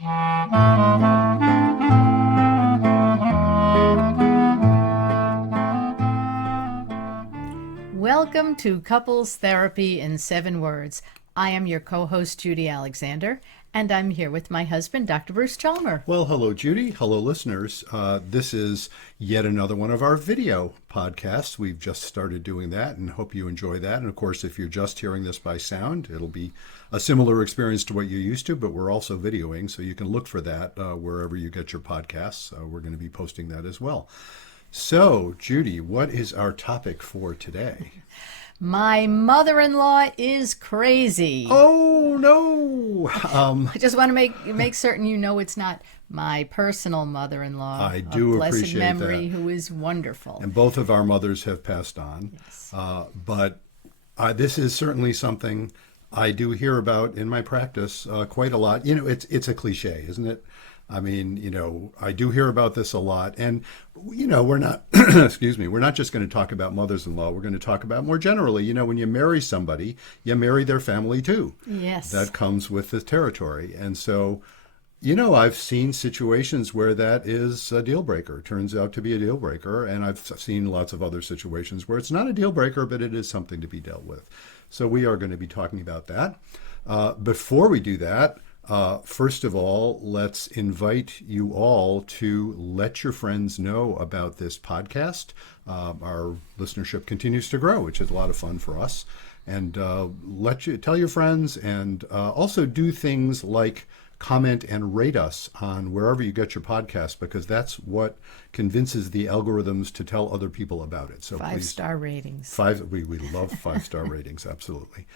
Welcome to Couples Therapy in 7 Words. I am your co-host, Judy Alexander, and I'm here with my husband, Dr. Bruce Chalmer. Well, hello, Judy. Hello, listeners. This is yet another one of our video podcasts. We've just started doing that and hope you enjoy that. And of course, if you're just hearing this by sound, it'll be a similar experience to what you're used to, but we're also videoing, so you can look for that wherever you get your podcasts. We're going to be posting that as well. So, Judy, what is our topic for today? My mother-in-law is crazy. Oh, no. I just want to make certain you know it's not my personal mother-in-law. I do of blessed appreciate memory, that. who is wonderful. And both of our mothers have passed on. Yes. But this is certainly something I do hear about in my practice quite a lot. You know, it's a cliche, isn't it? I mean, you know, I do hear about this a lot. And, you know, we're not, excuse me, we're not just going to talk about mothers-in-law. We're going to talk about more generally, you know, when you marry somebody, you marry their family too. Yes. That comes with the territory. And so, you know, I've seen situations where that is a deal breaker, turns out to be a deal breaker. And I've seen lots of other situations where it's not a deal breaker, but it is something to be dealt with. So we are going to be talking about that. Before we do that, first of all, let's invite you all to let your friends know about this podcast. Our listenership continues to grow, which is a lot of fun for us. And tell your friends, and also do things like comment and rate us on wherever you get your podcast, because that's what convinces the algorithms to tell other people about it. So 5-star ratings. We love 5-star ratings, absolutely.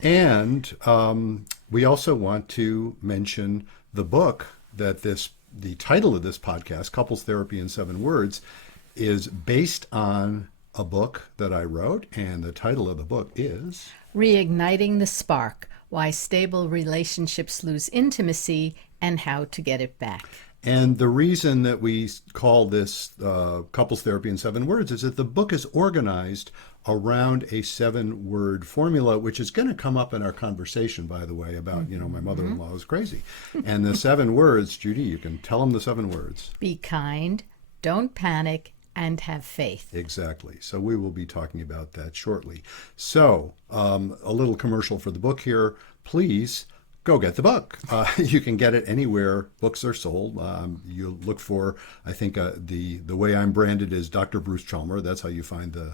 And we also want to mention the book that the title of this podcast, Couples Therapy in 7 Words, is based on a book that I wrote. And the title of the book is Reigniting the Spark: Why Stable Relationships Lose Intimacy and How to Get It Back. And the reason that we call this Couples Therapy in 7 Words is that the book is organized around a 7-word formula, which is going to come up in our conversation, by the way, about, you know, my mother-in-law is crazy. And the 7 words, Judy, you can tell them the 7 words. Be kind, don't panic, and have faith. Exactly. So we will be talking about that shortly. So a little commercial for the book here. Please go get the book. You can get it anywhere books are sold. You look for, I think the way I'm branded is Dr. Bruce Chalmer. That's how you find the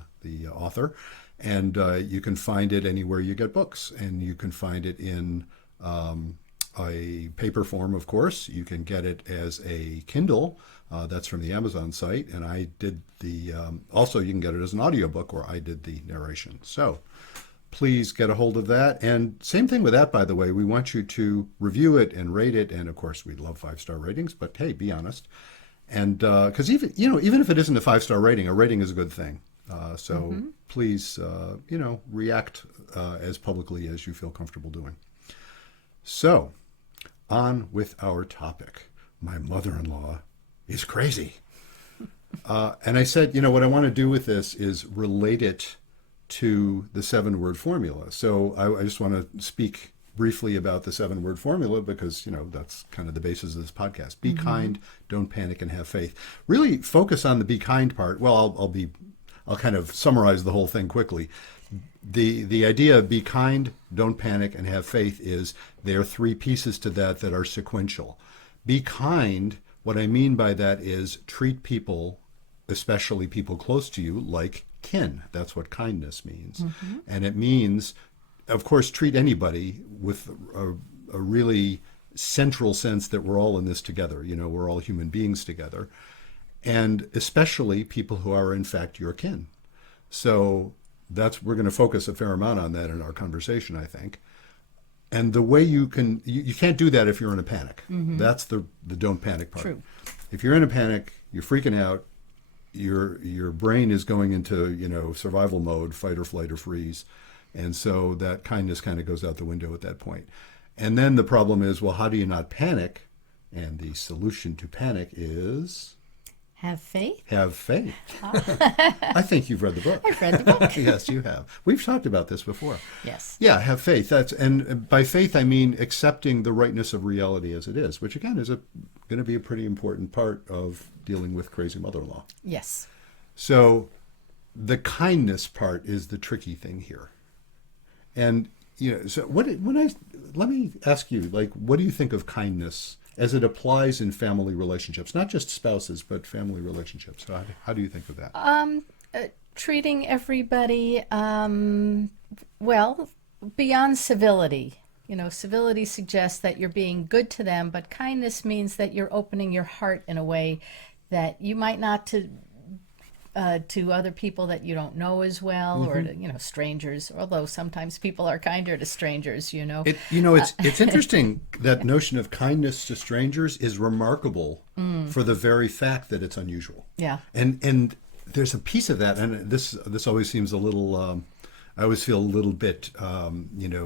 author. And you can find it anywhere you get books. And you can find it in a paper form, of course. You can get it as a Kindle. That's from the Amazon site. And I did also you can get it as an audiobook where I did the narration. So please get a hold of that. And same thing with that, by the way. We want you to review it and rate it. And of course, we love 5-star ratings, but hey, be honest. And because even if it isn't a 5-star rating, a rating is a good thing. So please, react as publicly as you feel comfortable doing. So on with our topic. My mother-in-law is crazy. And I said, you know, what I want to do with this is relate it to the 7-word formula. So I just want to speak briefly about the 7-word formula because, you know, that's kind of the basis of this podcast. Be kind, don't panic, and have faith. Really focus on the be kind part. Well, I'll kind of summarize the whole thing quickly. The idea of be kind, don't panic, and have faith is there are 3 pieces to that are sequential. Be kind, what I mean by that is treat people, especially people close to you, like kin. That's what kindness means. And it means, of course, treat anybody with a really central sense that we're all in this together. You know, we're all human beings together. And especially people who are, in fact, your kin. So we're going to focus a fair amount on that in our conversation, I think. And the way you can't do that if you're in a panic. That's the don't panic part. True. If you're in a panic, you're freaking out, your brain is going into, you know, survival mode, fight or flight or freeze. And so that kindness kind of goes out the window at that point. And then the problem is, well, how do you not panic? And the solution to panic is Have faith? Have faith. I think you've read the book. I've read the book. Yes, you have. We've talked about this before. Yes. Yeah, have faith. And by faith I mean accepting the rightness of reality as it is, which again is going to be a pretty important part of dealing with crazy mother-in-law. Yes. So the kindness part is the tricky thing here. And so let me ask you, like, what do you think of kindness as it applies in family relationships, not just spouses, but family relationships? How do you think of that? Treating everybody, well, beyond civility. Civility suggests that you're being good to them, but kindness means that you're opening your heart in a way that you might not to other people that you don't know as well, or to, strangers, although sometimes people are kinder to strangers, It's interesting. That notion of kindness to strangers is remarkable for the very fact that it's unusual. Yeah. And there's a piece of that, and this always seems a little, I always feel a little bit,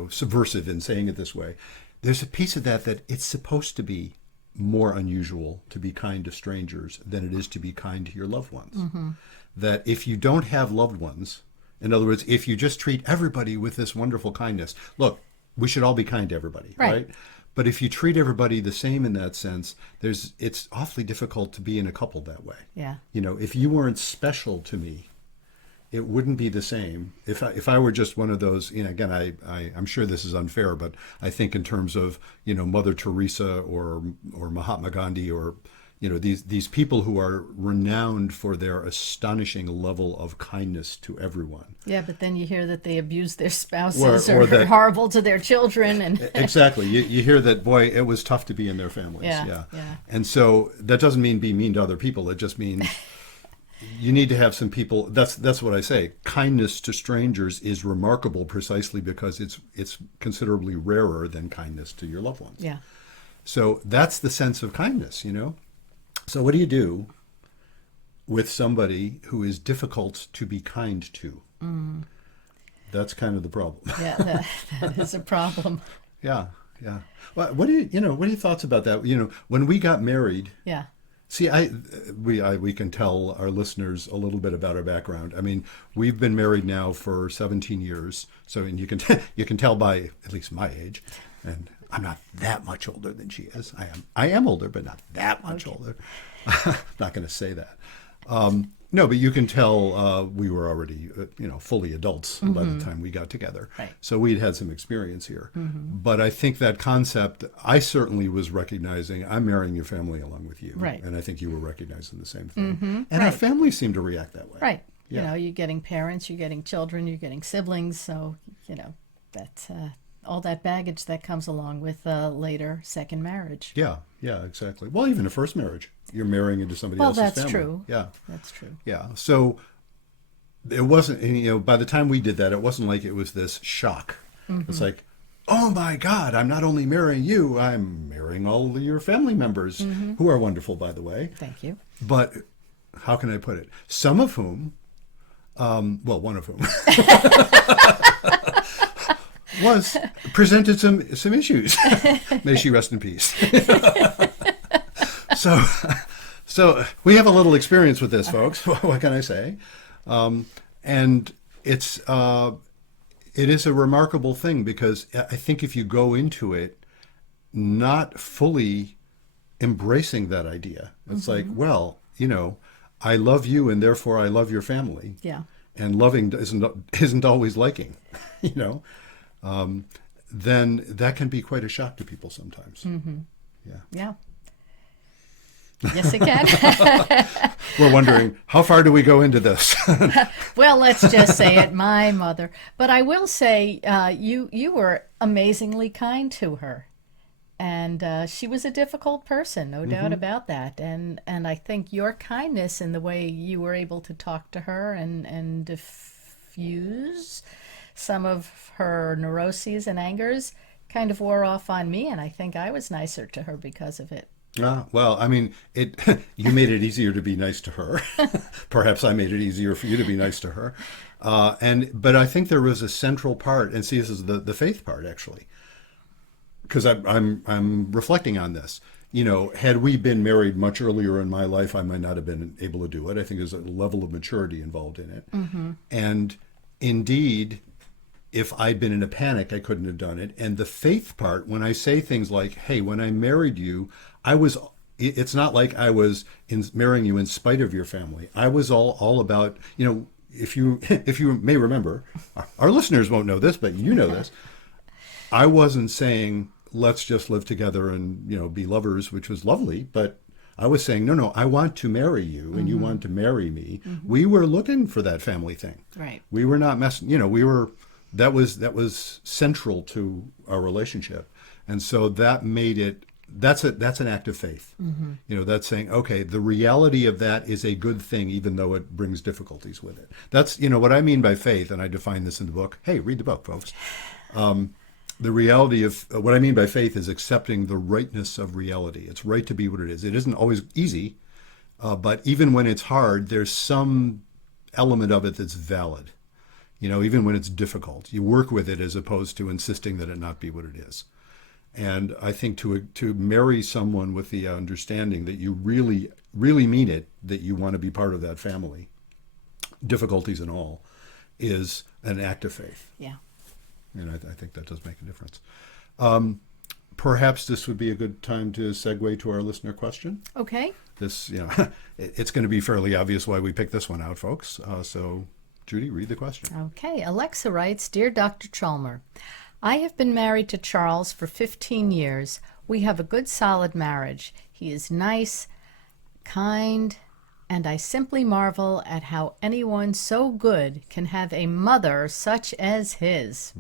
subversive in saying it this way. There's a piece of that it's supposed to be more unusual to be kind to strangers than it is to be kind to your loved ones. That if you don't have loved ones, in other words, if you just treat everybody with this wonderful kindness, look, we should all be kind to everybody, right? But if you treat everybody the same in that sense, it's awfully difficult to be in a couple that way. Yeah. If you weren't special to me, it wouldn't be the same. If I were just one of those, again, I'm sure this is unfair, but I think in terms of, Mother Teresa or Mahatma Gandhi or, these people who are renowned for their astonishing level of kindness to everyone. Yeah, but then you hear that they abuse their spouses or that, are horrible to their children. And exactly. You hear that, boy, it was tough to be in their families. Yeah. And so that doesn't mean be mean to other people. It just means you need to have some people. That's what I say. Kindness to strangers is remarkable precisely because it's considerably rarer than kindness to your loved ones. Yeah. So that's the sense of kindness, So what do you do with somebody who is difficult to be kind to? That's kind of the problem. Yeah, that is a problem. Yeah. Well, what are your thoughts about that? When we got married. Yeah. See, we can tell our listeners a little bit about our background. I mean, we've been married now for 17 years. So, and you can tell by at least my age, and I'm not that much older than she is. I am older, but not that much older. I'm not going to say that. No, but you can tell we were already, fully adults by the time we got together. Right. So we'd had some experience here. But I think that concept, I certainly was recognizing, I'm marrying your family along with you. Right. And I think you were recognizing the same thing. And our families seem to react that way. Right. Yeah. You're getting parents, you're getting children, you're getting siblings. So, that's all that baggage that comes along with a later second marriage. Yeah, exactly. Well, even a first marriage, you're marrying into somebody else's family. Well, that's true. Yeah. That's true. Yeah. So it wasn't, by the time we did that, it wasn't like it was this shock. It's like, oh my God, I'm not only marrying you, I'm marrying all of your family members, who are wonderful, by the way. Thank you. But how can I put it? Some of whom, one of whom, presented some issues. May she rest in peace. So we have a little experience with this, folks. What can I say? And it is a remarkable thing because I think if you go into it not fully embracing that idea, it's like, well, I love you and therefore I love your family. Yeah. And loving isn't always liking, then that can be quite a shock to people sometimes. Yeah. Yes, it can. We're wondering, how far do we go into this? Well, let's just say it, my mother. But I will say, you were amazingly kind to her. And she was a difficult person, no doubt about that. And I think your kindness in the way you were able to talk to her and diffuse some of her neuroses and angers kind of wore off on me. And I think I was nicer to her because of it. Well, I mean, you made it easier to be nice to her. Perhaps I made it easier for you to be nice to her. But I think there was a central part, and see, this is the faith part, actually. Because I'm reflecting on this. had we been married much earlier in my life, I might not have been able to do it. I think there's a level of maturity involved in it. And indeed, if I'd been in a panic, I couldn't have done it. And the faith part, when I say things like, hey, when I married you, it's not like I was marrying you in spite of your family. I was all about, if you may remember, our listeners won't know this, but you know this. I wasn't saying, let's just live together and, be lovers, which was lovely. But I was saying, no, I want to marry you and you want to marry me. We were looking for that family thing. Right. We were not messing, that was central to our relationship. And so that made it, that's an act of faith. That's saying, okay, the reality of that is a good thing, even though it brings difficulties with it. That's, what I mean by faith, and I define this in the book. Hey, read the book, folks. The reality of what I mean by faith is accepting the rightness of reality. It's right to be what it is. It isn't always easy, but even when it's hard, there's some element of it that's valid. Even when it's difficult, you work with it as opposed to insisting that it not be what it is. And I think to marry someone with the understanding that you really, really mean it, that you want to be part of that family, difficulties and all, is an act of faith. Yeah. And I think that does make a difference. Perhaps this would be a good time to segue to our listener question. Okay. This, it's going to be fairly obvious why we picked this one out, folks. So, Judy, read the question. Okay. Alexa writes, Dear Dr. Chalmer, I have been married to Charles for 15 years. We have a good, solid marriage. He is nice, kind, and I simply marvel at how anyone so good can have a mother such as his.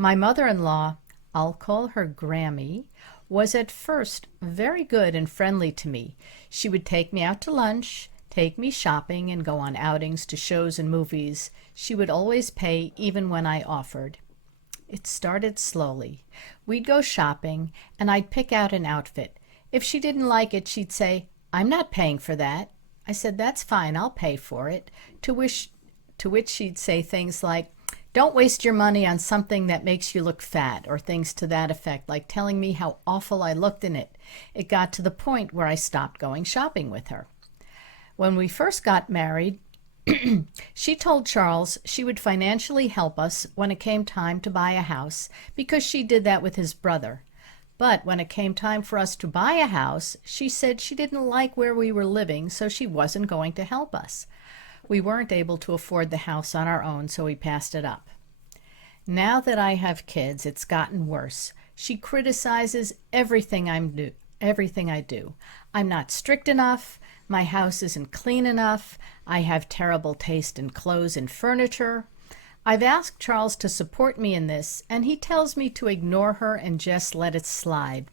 My mother-in-law, I'll call her Grammy, was at first very good and friendly to me. She would take me out to lunch, take me shopping, and go on outings to shows and movies. She would always pay even when I offered. It started slowly. We'd go shopping, and I'd pick out an outfit. If she didn't like it, she'd say, I'm not paying for that. I said, that's fine, I'll pay for it. To which she'd say things like, don't waste your money on something that makes you look fat, or things to that effect, like telling me how awful I looked in it. It got to the point where I stopped going shopping with her. When we first got married, she told Charles she would financially help us when it came time to buy a house, because she did that with his brother. But when it came time for us to buy a house, she said she didn't like where we were living, so she wasn't going to help us. We weren't able to afford the house on our own, so we passed it up. Now that I have kids, it's gotten worse. She criticizes everything I do. I'm not strict enough. My house isn't clean enough. I have terrible taste in clothes and furniture. I've asked Charles to support me in this, and he tells me to ignore her and just let it slide.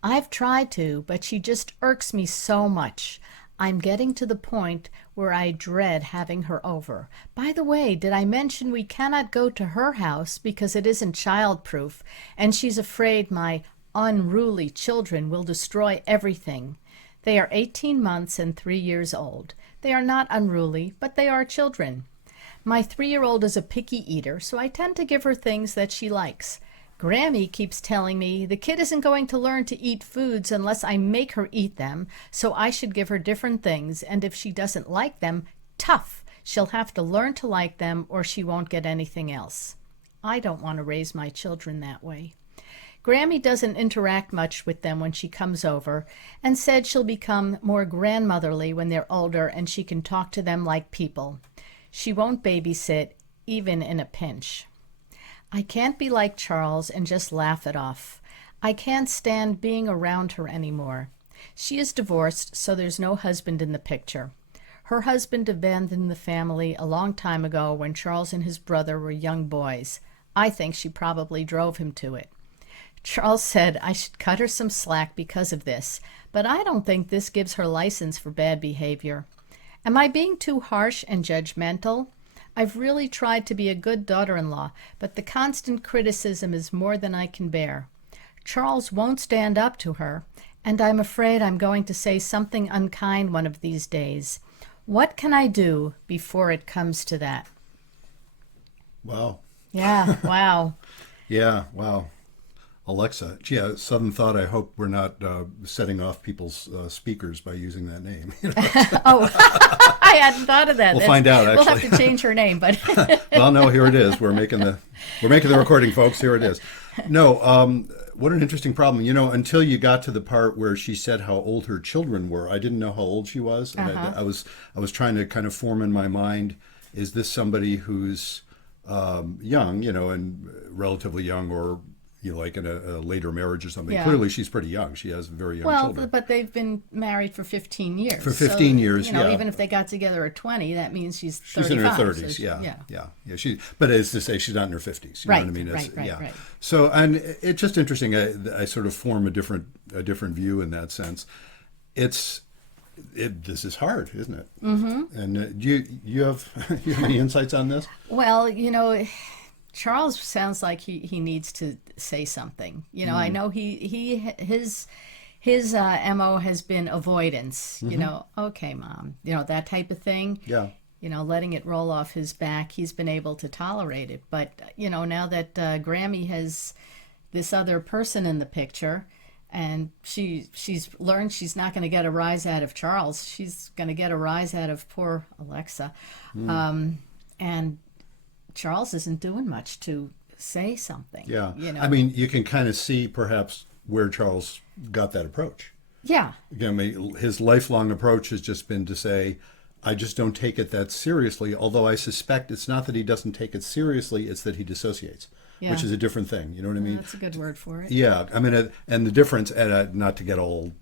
I've tried to, but she just irks me so much. I'm getting to the point where I dread having her over. By the way, did I mention we cannot go to her house because it isn't child-proof, and she's afraid my unruly children will destroy everything. They are 18 months and 3 years old. They are not unruly, but they are children. My 3-year-old is a picky eater, so I tend to give her things that she likes. Grammy keeps telling me the kid isn't going to learn to eat foods unless I make her eat them, so I should give her different things, and if she doesn't like them, tough. She'll have to learn to like them or she won't get anything else. I don't want to raise my children that way. Grammy doesn't interact much with them when she comes over, and said she'll become more grandmotherly when they're older and she can talk to them like people. She won't babysit, even in a pinch. I can't be like Charles and just laugh it off. I can't stand being around her anymore. She is divorced, so there's no husband in the picture. Her husband abandoned the family a long time ago when Charles and his brother were young boys. I think she probably drove him to it. Charles said I should cut her some slack because of this, but I don't think this gives her license for bad behavior. Am I being too harsh and judgmental? I've really tried to be a good daughter-in-law, but the constant criticism is more than I can bear. Charles won't stand up to her, and I'm afraid I'm going to say something unkind one of these days. What can I do before it comes to that? Wow. Yeah, wow. Yeah, wow. Alexa. Gee, a sudden thought. I hope we're not setting off people's speakers by using that name. Oh, I hadn't thought of that. We'll find out. We'll Actually, have to change her name, but well, no. Here it is. We're making the recording, folks. Here it is. No. What an interesting problem. Until you got to the part where she said how old her children were, I didn't know how old she was, and I was trying to kind of form in my mind: is this somebody who's young, and relatively young, or like in a later marriage or something? Yeah. Clearly, she's pretty young. She has very young children. but they've been married for 15 years. For 15 years, Even if they got together at 20, that means she's 35. She's in her 30s, so yeah. But as to say, she's not in her 50s. You know what I mean? Right. So, and it's just interesting. I sort of form a different view in that sense. This is hard, isn't it? Mm-hmm. And do you have any insights on this? Well, Charles sounds like he needs to say something. I know his MO has been avoidance. Okay, Mom, that type of thing. Yeah. Letting it roll off his back. He's been able to tolerate it. But now that Grammy has this other person in the picture, and she's learned she's not going to get a rise out of Charles. She's going to get a rise out of poor Alexa, and Charles isn't doing much to say something. Yeah. I mean, you can kind of see perhaps where Charles got that approach. Yeah. His lifelong approach has just been to say, I just don't take it that seriously, although I suspect it's not that he doesn't take it seriously, it's that he dissociates, which is a different thing. You know what I mean? That's a good word for it. Yeah. I mean, and the difference, and not to get all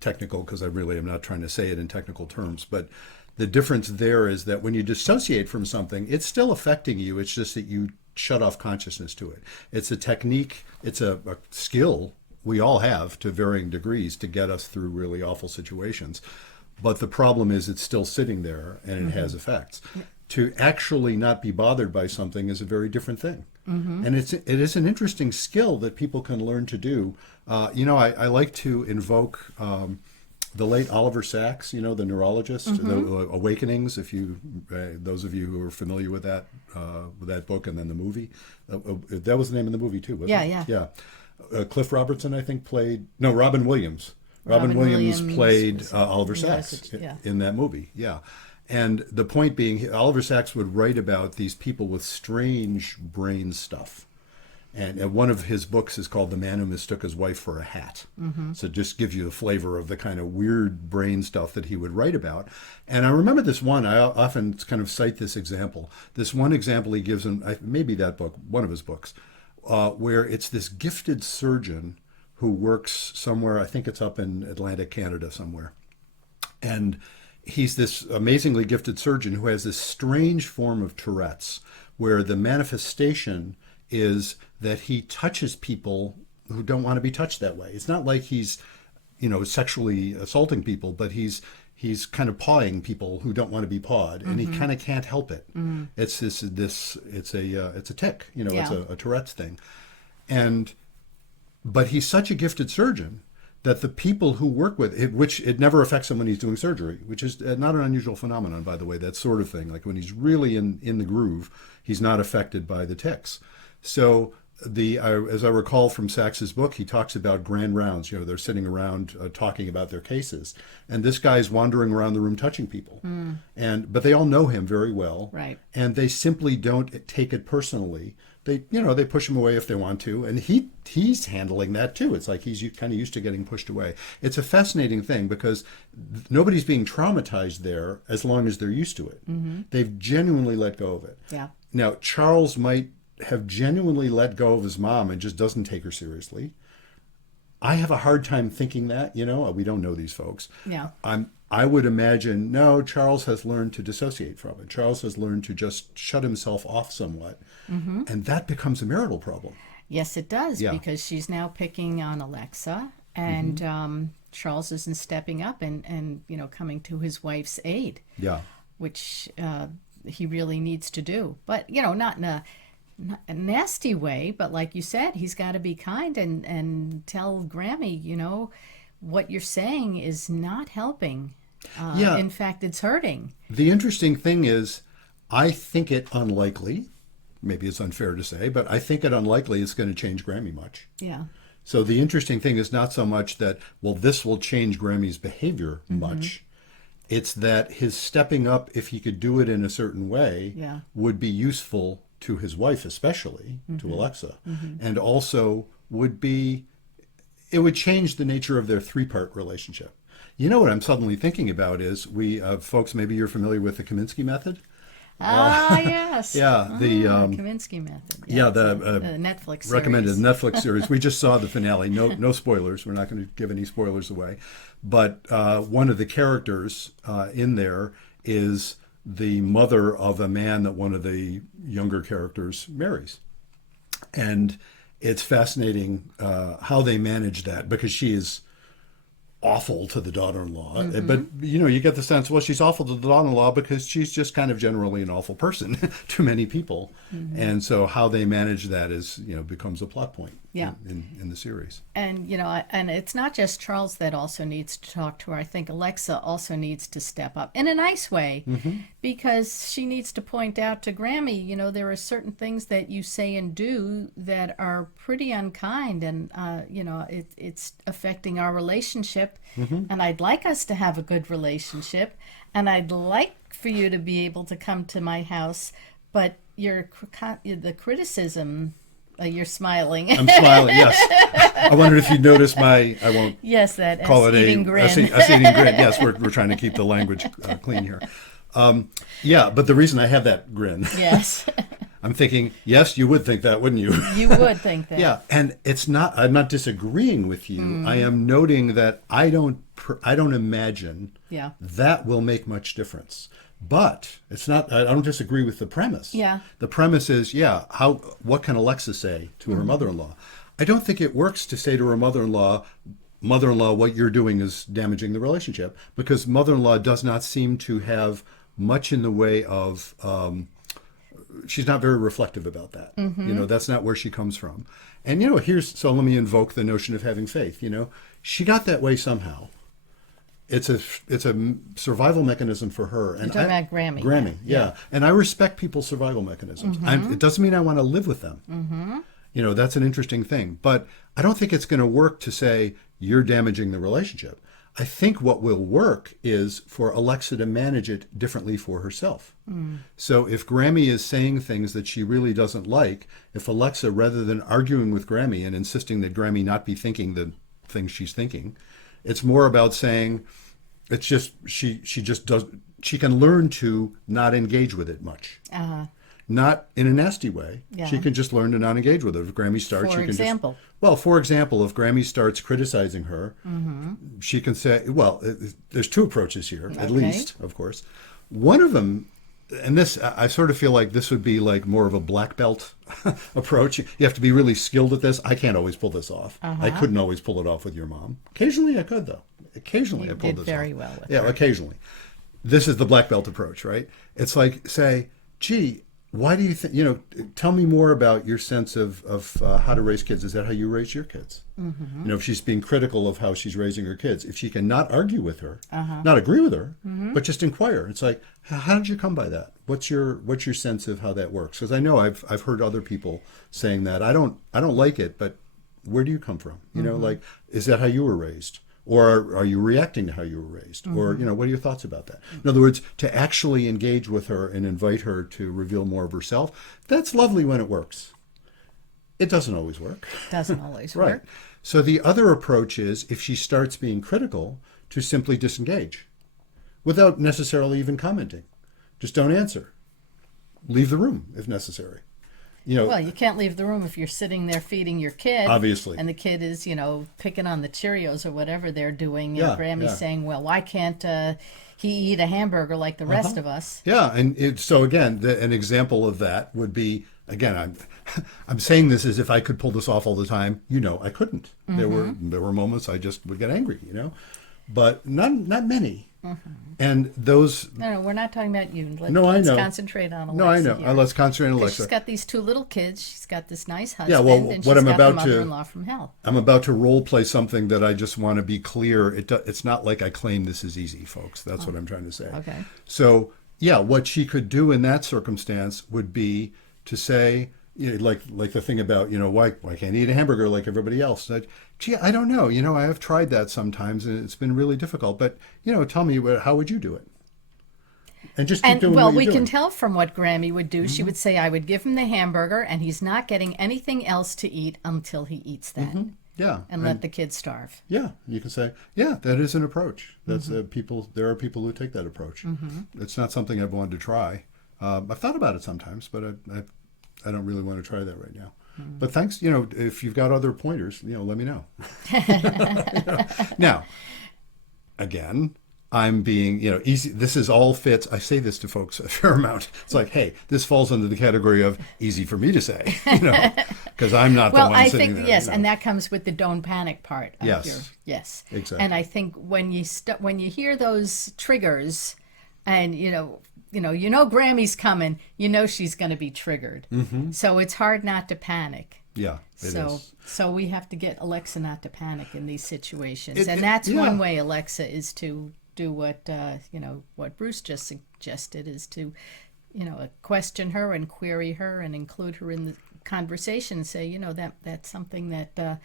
technical, because I really am not trying to say it in technical terms, but the difference there is that when you dissociate from something, it's still affecting you. It's just that you shut off consciousness to it. It's a technique, it's a skill we all have to varying degrees to get us through really awful situations. But the problem is it's still sitting there and it has effects. To actually not be bothered by something is a very different thing. And it is an interesting skill that people can learn to do. I like to invoke the late Oliver Sacks, the neurologist, the Awakenings. If those of you who are familiar with that book, and then the movie, that was the name of the movie too, wasn't it? Yeah. Cliff Robertson, I think, Robin Williams. Robin Williams played Oliver Sacks in that movie. Yeah. And the point being, Oliver Sacks would write about these people with strange brain stuff. And one of his books is called The Man Who Mistook His Wife for a Hat. So it just gives you the flavor of the kind of weird brain stuff that he would write about. And I remember this one, I often kind of cite this example. This one example he gives in, maybe that book, one of his books, where it's this gifted surgeon who works somewhere, I think it's up in Atlantic Canada somewhere. And he's this amazingly gifted surgeon who has this strange form of Tourette's, where the manifestation is that he touches people who don't want to be touched that way. It's not like he's, sexually assaulting people, but he's kind of pawing people who don't want to be pawed, and he kind of can't help it. It's it's a tick, it's a Tourette's thing, but he's such a gifted surgeon that the people who work with it, which it never affects him when he's doing surgery, which is not an unusual phenomenon, by the way, that sort of thing. Like when he's really in the groove, he's not affected by the tics. So as I recall from Sacks's book, he talks about grand rounds. They're sitting around talking about their cases, and this guy's wandering around the room touching people, but they all know him very well, right? And they simply don't take it personally. They push him away if they want to, and he's handling that too. It's like he's kind of used to getting pushed away. It's a fascinating thing because nobody's being traumatized there as long as they're used to it. They've genuinely let go of it. Yeah. Now Charles might have genuinely let go of his mom and just doesn't take her seriously. I have a hard time thinking that, we don't know these folks. Yeah. I would imagine, no, Charles has learned to dissociate from it. Charles has learned to just shut himself off somewhat. And that becomes a marital problem. Yes, it does, because she's now picking on Alexa, and Charles isn't stepping up and coming to his wife's aid. Yeah. Which he really needs to do. But, not in a nasty way, but like you said, he's got to be kind and tell Grammy, what you're saying is not helping. In fact, it's hurting. The interesting thing is, I think it unlikely, maybe it's unfair to say, but I think it unlikely it's going to change Grammy much. Yeah. So the interesting thing is not so much that, well, this will change Grammy's behavior much. It's that his stepping up, if he could do it in a certain way, Yeah. would be useful to his wife, especially to Alexa, and also it would change the nature of their three-part relationship. You know what I'm suddenly thinking about is folks, maybe you're familiar with the Kaminsky method. Yes. Yeah, the Kaminsky method. yeah, it's the a Netflix series. recommended Netflix series. We just saw the finale. No spoilers. We're not going to give any spoilers away. But one of the characters in there is the mother of a man that one of the younger characters marries, and it's fascinating how they manage that, because she is awful to the daughter-in-law. But you get the sense, well, she's awful to the daughter-in-law because she's just kind of generally an awful person to many people. And so how they manage that is, becomes a plot point in the series. And and it's not just Charles that also needs to talk to her. I think Alexa also needs to step up in a nice way, because she needs to point out to Grammy, there are certain things that you say and do that are pretty unkind, and it's affecting our relationship. And I'd like us to have a good relationship, and I'd like for you to be able to come to my house, but the criticism. You're smiling. I'm smiling, yes. I wondered if you'd notice I won't yes, that call it eating grin. eating grin. Yes, we're trying to keep the language clean here. But the reason I have that grin, Yes. I'm thinking, yes, you would think that, wouldn't you? You would think that. Yeah, and I'm not disagreeing with you. I am noting that I don't imagine that will make much difference. But it's not. I don't disagree with the premise. Yeah. The premise is, what can Alexa say to her mother-in-law? I don't think it works to say to her mother-in-law, what you're doing is damaging the relationship, because mother-in-law does not seem to have much in the way of. She's not very reflective about that. That's not where she comes from. And so let me invoke the notion of having faith. She got that way somehow. It's a survival mechanism for her. And You're talking about Grammy. Grammy, yeah. And I respect people's survival mechanisms. It doesn't mean I want to live with them. That's an interesting thing. But I don't think it's going to work to say you're damaging the relationship. I think what will work is for Alexa to manage it differently for herself. So if Grammy is saying things that she really doesn't like, if Alexa, rather than arguing with Grammy and insisting that Grammy not be thinking the things she's thinking, it's more about saying, it's just she can learn to not engage with it much. Not in a nasty way. Yeah. She can just learn to not engage with it. If Grammy starts, For example, if Grammy starts criticizing her, she can say, there's two approaches here, at least, of course. One of them, and this, I sort of feel like this would be like more of a black belt approach. You have to be really skilled at this. I can't always pull this off. I couldn't always pull it off with your mom. Occasionally I could, though. Occasionally I pulled this off. You did very well with her. Occasionally. This is the black belt approach, right? It's like, say, gee, why do you think, tell me more about your sense of how to raise kids. Is that how you raise your kids? If she's being critical of how she's raising her kids, if she can not argue with her, not agree with her, but just inquire. It's like, how did you come by that? What's your sense of how that works? Because I know I've heard other people saying that. I don't like it, but where do you come from? Like, is that how you were raised? Or are you reacting to how you were raised? Or, what are your thoughts about that? In other words, to actually engage with her and invite her to reveal more of herself, that's lovely when it works. It doesn't always work. Doesn't always Right. work. So the other approach is, if she starts being critical, to simply disengage without necessarily even commenting. Just don't answer. Leave the room if necessary. Well, you can't leave the room if you're sitting there feeding your kid. Obviously. And the kid is, picking on the Cheerios or whatever they're doing. Yeah, Grammy's saying, well, why can't he eat a hamburger like the rest of us? Yeah, and so again, an example of that would be, again, I'm saying this as if I could pull this off all the time. I couldn't. There were moments I just would get angry, but not many. And those. No, we're not talking about you. I know. Let's concentrate on Alexa. No, I know. Here. Let's concentrate on Alexa. She's got these two little kids. She's got this nice husband. Yeah, well, and what she's I'm got about the mother-in-law from hell. I'm about to role play something that I just want to be clear. It's not like I claim this is easy, folks. That's what I'm trying to say. Okay. So, what she could do in that circumstance would be to say, like the thing about, why can't I eat a hamburger like everybody else? Gee, I don't know. I have tried that sometimes, and it's been really difficult. But tell me, how would you do it? And just keep And doing well, what you're we can doing. tell from what Grammy would do. She would say, I would give him the hamburger, and he's not getting anything else to eat until he eats that, Yeah, and let the kids starve. yeah, you can say, yeah, that is an approach. That's people. There are people who take that approach. It's not something I've wanted to try. I've thought about it sometimes, but I don't really want to try that right now. But thanks. If you've got other pointers, let me know. Now, again, I'm being, easy. This is all fits. I say this to folks a fair amount. It's like, hey, this falls under the category of easy for me to say, because I'm not the Well, one I sitting think there. yes, and that comes with the don't panic part. Of Yes. Yes, Exactly. And I think when you hear those triggers, and Grammy's coming, she's going to be triggered. So it's hard not to panic. Yeah, it is. So we have to get Alexa not to panic in these situations, It- and it- that's yeah. one way Alexa is to do what Bruce just suggested is to question her and query her and include her in the conversation. Say that's something that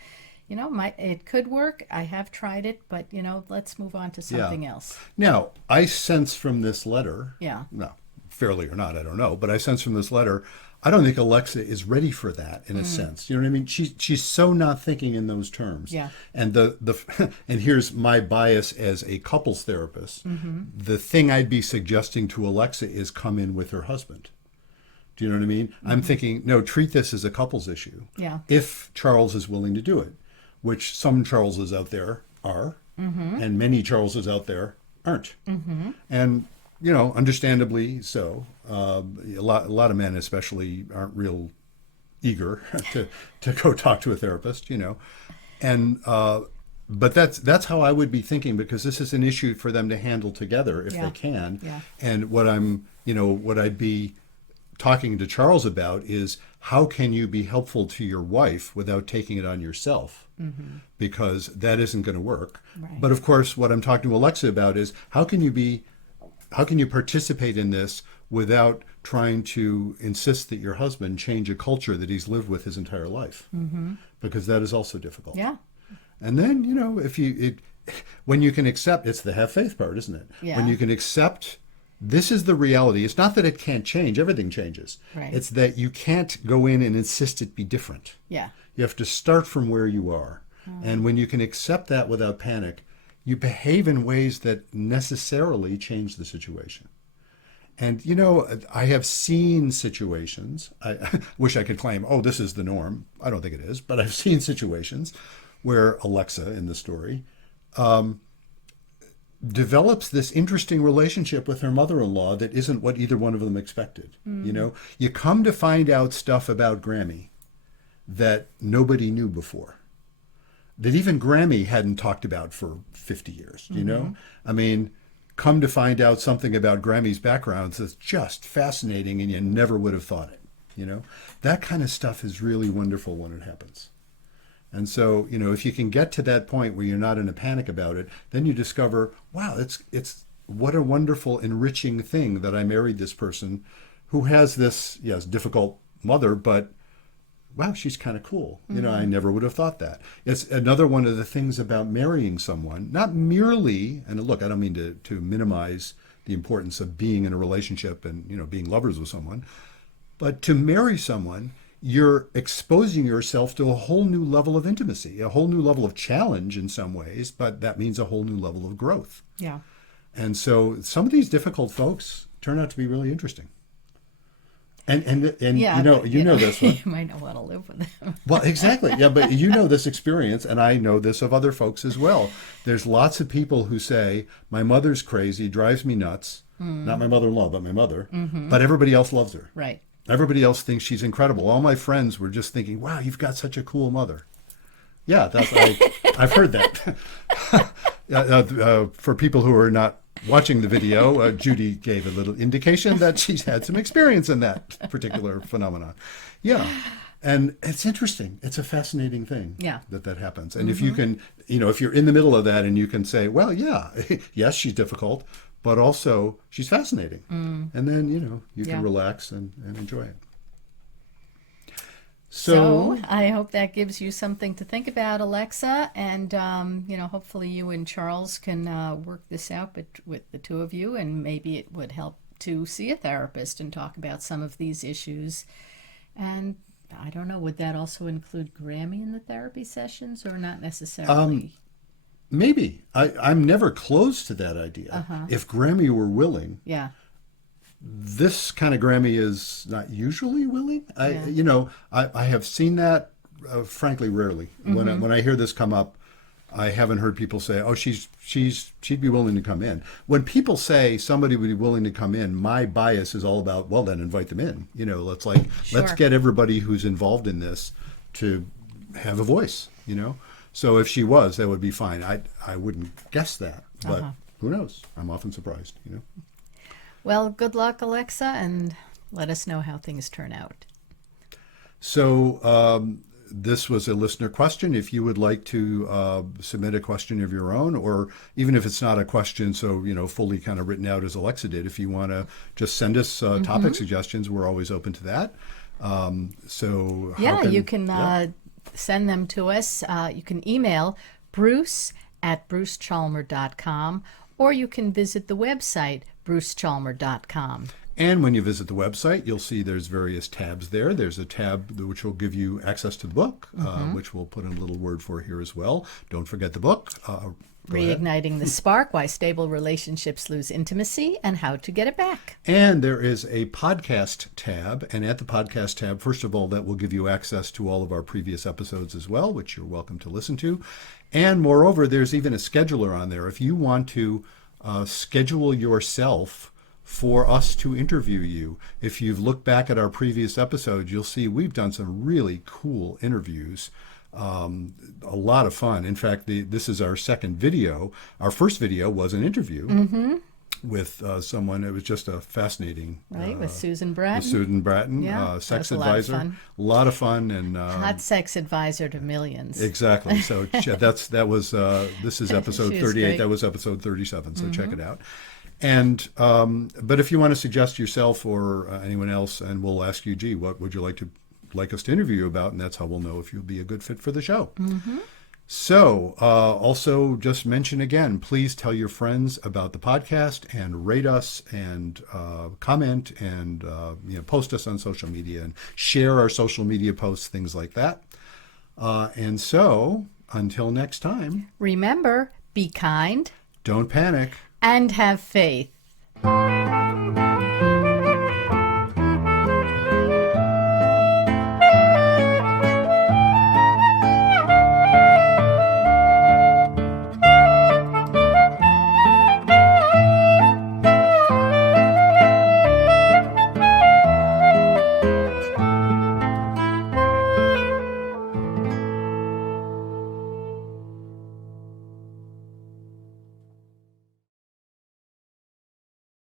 it could work. I have tried it, but let's move on to something else. Now, I sense from this letter, Yeah. no, fairly or not, I don't know, but I sense from this letter, I don't think Alexa is ready for that in a sense. You know what I mean? She's so not thinking in those terms. Yeah. And and here's my bias as a couples therapist. The thing I'd be suggesting to Alexa is come in with her husband. Do you know what I mean? I'm thinking, no, treat this as a couples issue. Yeah. If Charles is willing to do it, which some Charleses out there are, and many Charleses out there aren't. And understandably so. A lot of men, especially, aren't real eager to go talk to a therapist. And but that's how I would be thinking, because this is an issue for them to handle together if Yeah. they can. Yeah. And what I'd be talking to Charles about is, how can you be helpful to your wife without taking it on yourself? Because that isn't going to work. Right. But of course, what I'm talking to Alexa about is, how can you participate in this without trying to insist that your husband change a culture that he's lived with his entire life? Because that is also difficult. Yeah. And then, when you can accept, it's the have faith part, isn't it? Yeah. When you can accept this is the reality. It's not that it can't change. Everything changes. Right. It's that you can't go in and insist it be different. Yeah. You have to start from where you are. And when you can accept that without panic, you behave in ways that necessarily change the situation. And, I have seen situations, I wish I could claim, oh, this is the norm. I don't think it is, but I've seen situations where Alexa in the story develops this interesting relationship with her mother-in-law that isn't what either one of them expected. You come to find out stuff about Grammy that nobody knew before, that even Grammy hadn't talked about for 50 years. I mean, come to find out something about Grammy's backgrounds that's just fascinating, and you never would have thought it. That kind of stuff is really wonderful when it happens. And so, if you can get to that point where you're not in a panic about it, then you discover, wow, it's what a wonderful, enriching thing that I married this person who has this, yes, difficult mother, but wow, she's kind of cool. I never would have thought that. It's another one of the things about marrying someone, not merely, and look, I don't mean to minimize the importance of being in a relationship and, being lovers with someone, but to marry someone, you're exposing yourself to a whole new level of intimacy, a whole new level of challenge in some ways, but that means a whole new level of growth. Yeah. And so some of these difficult folks turn out to be really interesting. And Yeah, you know this one. You might not want to live with them. Well, exactly. Yeah, but this experience, and I know this of other folks as well. There's lots of people who say, my mother's crazy, drives me nuts. Not my mother-in-law, but my mother. But everybody else loves her. Right. Everybody else thinks she's incredible. All my friends were just thinking, wow, you've got such a cool mother. Yeah, I've heard that. For people who are not watching the video, Judy gave a little indication that she's had some experience in that particular phenomenon. Yeah. And it's interesting. It's a fascinating thing that happens. And if you can, if you're in the middle of that and you can say, well, yeah, yes, she's difficult, but also she's fascinating. And then, you can relax and enjoy it. So I hope that gives you something to think about, Alexa, and hopefully you and Charles can work this out with the two of you, and maybe it would help to see a therapist and talk about some of these issues. And I don't know, would that also include Grammy in the therapy sessions, or not necessarily? Maybe. I'm never close to that idea. If Grammy were willing, Yeah. this kind of Grammy is not usually willing. Yeah. I have seen that, frankly, rarely. When I hear this come up, I haven't heard people say, "Oh, she'd be willing to come in." When people say somebody would be willing to come in, my bias is all about, well, then invite them in. Let's get everybody who's involved in this to have a voice. So if she was, that would be fine. I wouldn't guess that, but who knows? I'm often surprised. Well, good luck, Alexa, and let us know how things turn out. So this was a listener question. If you would like to submit a question of your own, or even if it's not a question, so fully kind of written out as Alexa did, if you want to just send us topic suggestions, we're always open to that. You can send them to us. You can email bruce@brucechalmer.com, or you can visit the website brucechalmer.com. And when you visit the website, you'll see there's various tabs there. There's a tab which will give you access to the book, which we'll put in a little word for here as well. Don't forget the book. Reigniting the Spark, Why Stable Relationships Lose Intimacy and How to Get It Back. And there is a podcast tab. And at the podcast tab, first of all, that will give you access to all of our previous episodes as well, which you're welcome to listen to. And moreover, there's even a scheduler on there. If you want to schedule yourself for us to interview you. If you've looked back at our previous episodes, you'll see we've done some really cool interviews. A lot of fun. In fact, this is our second video. Our first video was an interview with someone. It was just a fascinating. Right, with Susan Bratton. Sex advisor. A lot of fun. And hot sex advisor to millions. Exactly. So this is episode 38. Great. That was episode 37. So check it out. And but if you want to suggest yourself or anyone else, and we'll ask you, gee, what would you like us to interview you about? And that's how we'll know if you'll be a good fit for the show. So also just mention again, please tell your friends about the podcast and rate us and comment and post us on social media and share our social media posts, things like that. And so until next time, remember, be kind. Don't panic. And have faith.